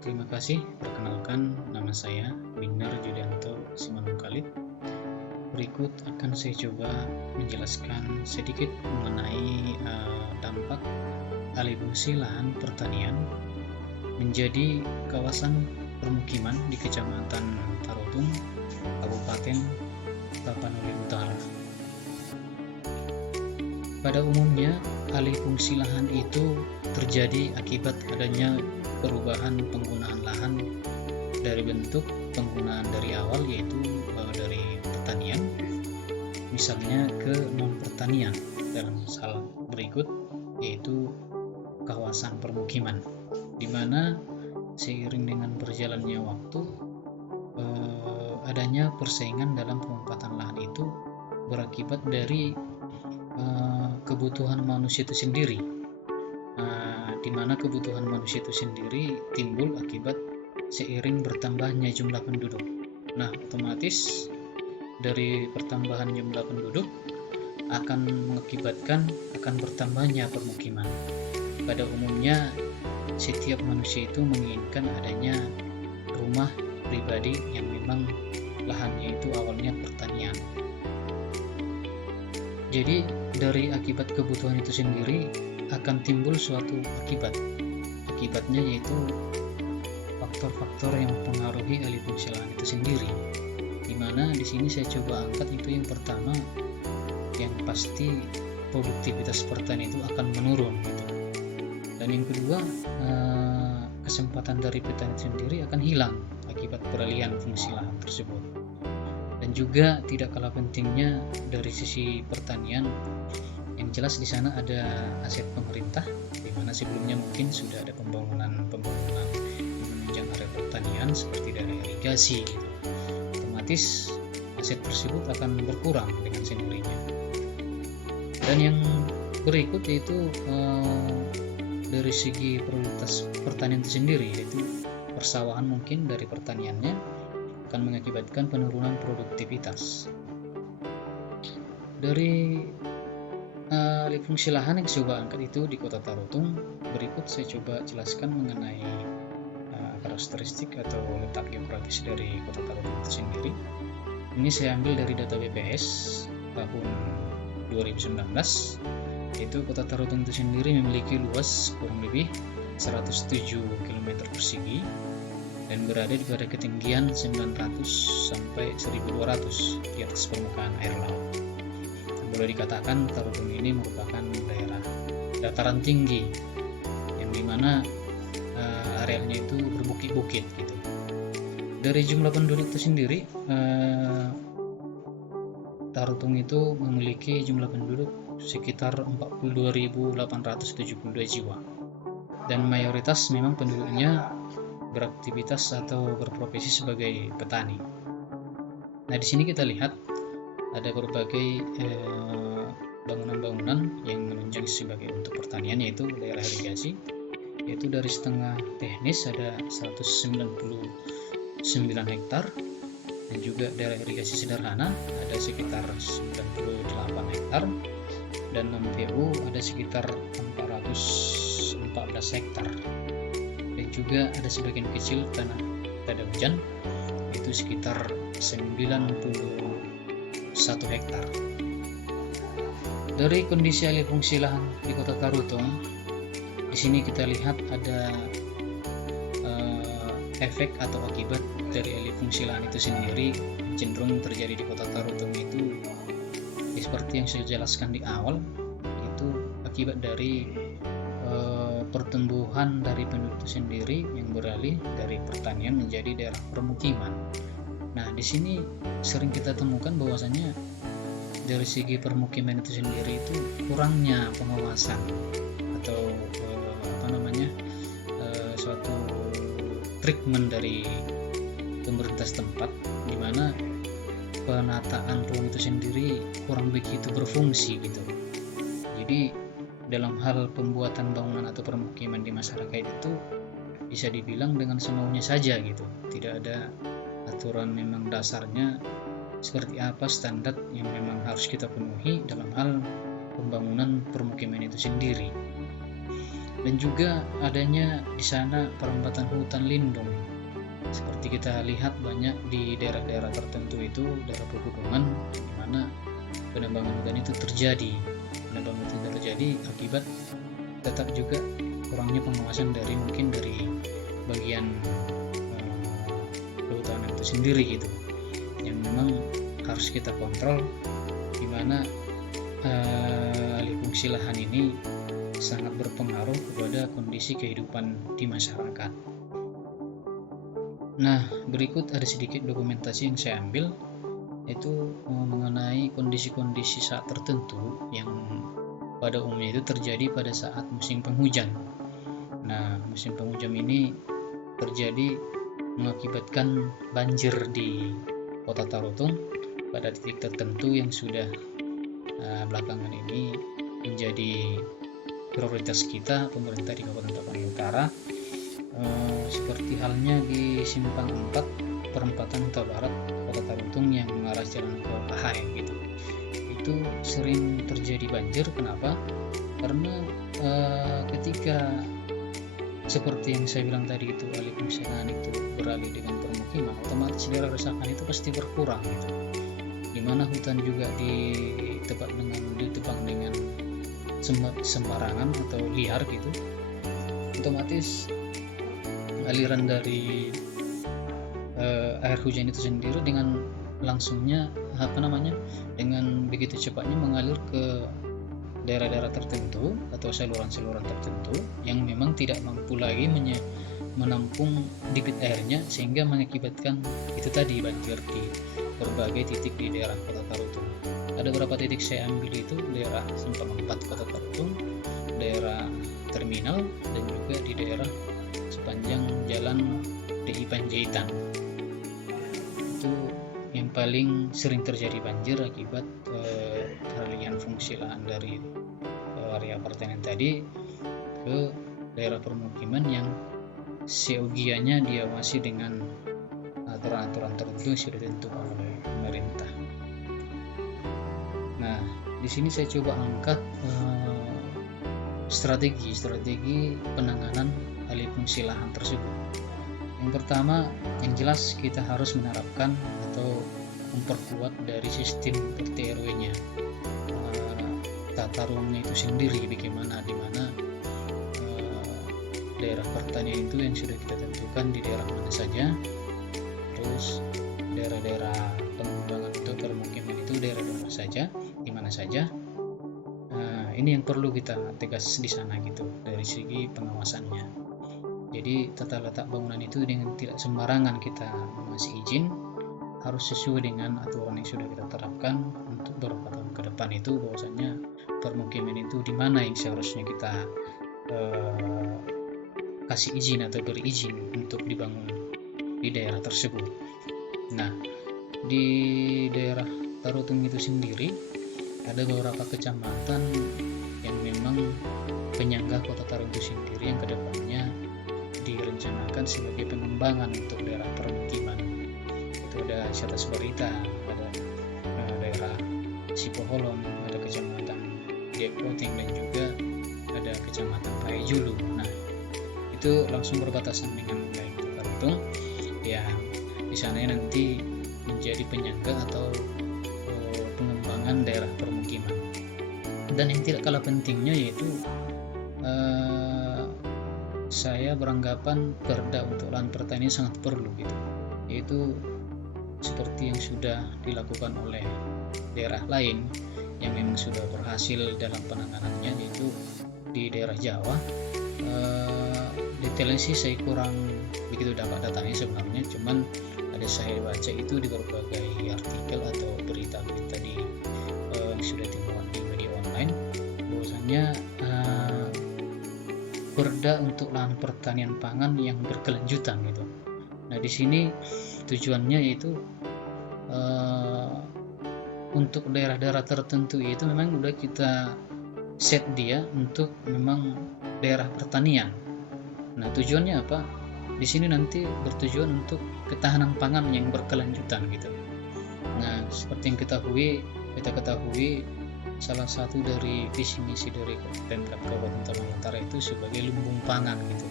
Terima kasih. Perkenalkan, nama saya Binar Judianto Simanungkalit. Berikut akan saya coba menjelaskan sedikit mengenai dampak alih fungsi lahan pertanian menjadi kawasan permukiman di Kecamatan Tarutung, Kabupaten Tapanuli Utara. Pada umumnya, alih fungsi lahan itu terjadi akibat adanya perubahan penggunaan lahan dari bentuk penggunaan dari awal, yaitu dari pertanian misalnya ke non pertanian dalam hal berikut, yaitu kawasan permukiman, di mana seiring dengan berjalannya waktu adanya persaingan dalam penempatan lahan itu berakibat dari kebutuhan manusia itu sendiri, di mana kebutuhan manusia itu sendiri timbul akibat seiring bertambahnya jumlah penduduk. Nah, otomatis dari pertambahan jumlah penduduk akan mengakibatkan akan bertambahnya permukiman. Pada umumnya, setiap manusia itu menginginkan adanya rumah pribadi yang memang lahannya itu awalnya pertanian. Jadi dari akibat kebutuhan itu sendiri akan timbul suatu akibatnya, yaitu faktor-faktor yang mempengaruhi alih fungsi lahan itu sendiri, dimana di sini saya coba angkat itu yang pertama, yang pasti produktivitas pertanian itu akan menurun gitu. Dan yang kedua, kesempatan dari petani sendiri akan hilang akibat peralihan fungsi lahan tersebut. Dan juga tidak kalah pentingnya dari sisi pertanian, yang jelas di sana ada aset pemerintah, di mana sebelumnya mungkin sudah ada pembangunan menunjang area pertanian seperti dari irigasi gitu. Otomatis aset tersebut akan berkurang dengan sendirinya. Dan yang berikut yaitu dari segi prioritas pertanian itu sendiri, yaitu persawahan mungkin dari pertaniannya akan mengakibatkan penurunan produktivitas. Dari alih fungsi lahan yang saya coba angkat itu di Kota Tarutung, berikut saya coba jelaskan mengenai karakteristik atau letak geografis dari Kota Tarutung itu sendiri. Ini saya ambil dari data BPS tahun 2019, yaitu Kota Tarutung itu sendiri memiliki luas kurang lebih 107 km persegi dan berada pada ketinggian 900 sampai 1200 di atas permukaan air laut. Boleh dikatakan Tarutung ini merupakan daerah dataran tinggi yang dimana arealnya itu berbukit-bukit gitu. Dari jumlah penduduk itu sendiri, Tarutung itu memiliki jumlah penduduk sekitar 42.872 jiwa, dan mayoritas memang penduduknya beraktivitas atau berprofesi sebagai petani. Nah, di sini kita lihat ada berbagai bangunan-bangunan yang menunjang sebagai untuk pertanian, yaitu daerah irigasi, yaitu dari setengah teknis ada 199 hektar, dan juga daerah irigasi sederhana ada sekitar 98 hektar, dan non-PU ada sekitar 414 hektar, dan juga ada sebagian kecil tanah pada hujan itu sekitar 91 hektar. Dari kondisi alih fungsi lahan di Kota Tarutung, di sini kita lihat ada efek atau akibat dari alih fungsi lahan itu sendiri cenderung terjadi di Kota Tarutung itu seperti yang saya jelaskan di awal, itu akibat dari pertumbuhan dari penduduk itu sendiri yang beralih dari pertanian menjadi daerah permukiman. Nah, di sini sering kita temukan bahwasanya dari segi permukiman itu sendiri itu kurangnya pengawasan atau suatu treatment dari pemerintah setempat, di mana penataan ruang itu sendiri kurang begitu berfungsi gitu. Jadi dalam hal pembuatan bangunan atau permukiman di masyarakat itu bisa dibilang dengan semaunya saja gitu, tidak ada aturan memang dasarnya seperti apa standar yang memang harus kita penuhi dalam hal pembangunan permukiman itu sendiri. dan juga adanya di sana perempatan hutan lindung. Seperti kita lihat banyak di daerah-daerah tertentu itu daerah pegunungan di mana penebangan hutan itu terjadi. Penebangan hutan terjadi akibat tetap juga kurangnya pengawasan dari bagian kehutanan itu sendiri gitu, yang memang harus kita kontrol, di mana alih fungsi lahan ini sangat berpengaruh kepada kondisi kehidupan di masyarakat. Nah, berikut ada sedikit dokumentasi yang saya ambil, yaitu mengenai kondisi-kondisi saat tertentu yang pada umumnya itu terjadi pada saat musim penghujan. Nah, musim penghujan ini terjadi mengakibatkan banjir di Kota Tarutung pada titik tertentu yang sudah belakangan ini menjadi prioritas kita, pemerintah di Kabupaten Tapanuli Utara, seperti halnya di Simpang 4 perempatan Huta Barat Kota Tarutung yang mengarah jalan ke Pahaeng gitu. Itu sering terjadi banjir. Kenapa? Karena ketika seperti yang saya bilang tadi itu alih fungsi lahan itu beralih dengan permukiman, otomatis daerah resapan itu pasti berkurang gitu. Dimana hutan juga ditebang dengan sembarangan atau liar gitu, otomatis aliran dari air hujan itu sendiri dengan langsungnya dengan begitu cepatnya mengalir ke daerah-daerah tertentu atau saluran-saluran tertentu yang memang tidak mampu lagi menampung debit airnya, sehingga mengakibatkan itu tadi banjir di berbagai titik di daerah Kota Tarutung. Ada beberapa titik saya ambil itu daerah Simpang 4 Kota Tarutung, daerah terminal, dan juga di daerah sepanjang jalan DI Panjaitan. Itu yang paling sering terjadi banjir akibat peralihan fungsi lahan dari area pertanian tadi ke daerah permukiman yang seyogianya diawasi dengan aturan-aturan tertentu yang sudah ditentukan oleh pemerintah. Nah, di sini saya coba angkat strategi penanganan alih fungsi lahan tersebut. Yang pertama, yang jelas kita harus menerapkan atau memperkuat dari sistem RT RW-nya, tata ruangnya itu sendiri bagaimana, di mana daerah pertanian itu yang sudah kita tentukan di daerah mana saja, terus daerah-daerah pengembangan atau permukiman itu daerah-daerah saja, di mana saja. Ini yang perlu kita tegas di sana gitu dari segi pengawasannya. Jadi tata letak bangunan itu dengan tidak sembarangan kita mengasih izin, harus sesuai dengan aturan yang sudah kita terapkan untuk beberapa tahun ke depan itu, bahwasanya permukiman itu di mana yang seharusnya kita kasih izin atau beri izin untuk dibangun di daerah tersebut. Nah, di daerah Tarutung itu sendiri ada beberapa kecamatan yang memang penyangga Kota Tarutung sendiri yang kedepannya direncanakan sebagai pengembangan untuk daerah permukiman. Itu ada Atas Barita, ada daerah Sipoholon, ada kecamatan Depoteng, dan juga ada kecamatan Paejulu. Nah, itu langsung berbatasan dengan wilayah Kota Tarutung. Ya, di sana nanti menjadi penyangga atau pengembangan daerah permukiman. Dan yang tidak kalah pentingnya yaitu saya beranggapan perda untuk lahan pertanian sangat perlu gitu, yaitu seperti yang sudah dilakukan oleh daerah lain yang memang sudah berhasil dalam penanganannya, yaitu di daerah Jawa. Detailnya sih saya kurang begitu dapat datanya sebenarnya, cuman ada saya baca itu di berbagai artikel atau berita-berita yang sudah dimuat di media online, bahwasanya perda untuk lahan pertanian pangan yang berkelanjutan gitu. Nah, di sini tujuannya yaitu untuk daerah-daerah tertentu itu memang udah kita set dia untuk memang daerah pertanian. Nah, tujuannya apa? Di sini nanti bertujuan untuk ketahanan pangan yang berkelanjutan gitu. Nah, seperti yang kita ketahui salah satu dari visi misi dari Pemkab Kabupaten Tamalantara itu sebagai lumbung pangan gitu.